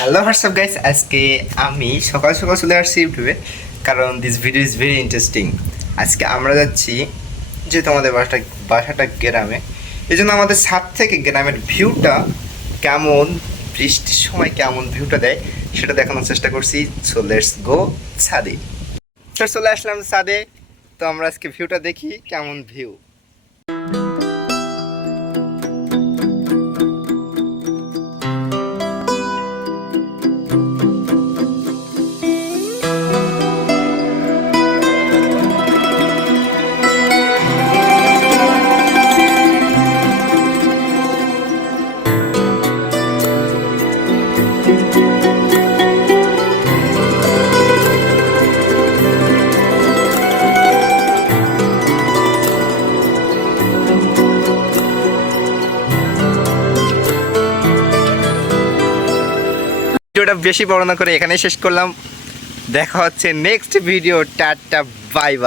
Hello WhatsApp guys, আজকে আমি সকাল সকাল চলে আসছি ইউটিউবে, কারণ this video is very interesting. আজকে আমরা যাচ্ছি, যেহেতু আমাদের বাসাটা গ্রামে, এই জন্য আমাদের ছাদ থেকে গ্রামের ভিউটা কেমন, বৃষ্টির সময় কেমন ভিউটা দেয় সেটা দেখানোর চেষ্টা করছি। সো লেটস গো ছাদে। তো চলে আসলাম ছাদে। তো আমরা আজকে ভিউটা দেখি কেমন ভিউ। ভিডিওটা বেশি বড় না করে এখানেই শেষ করলাম। দেখা হচ্ছে next video. Tata, bye bye.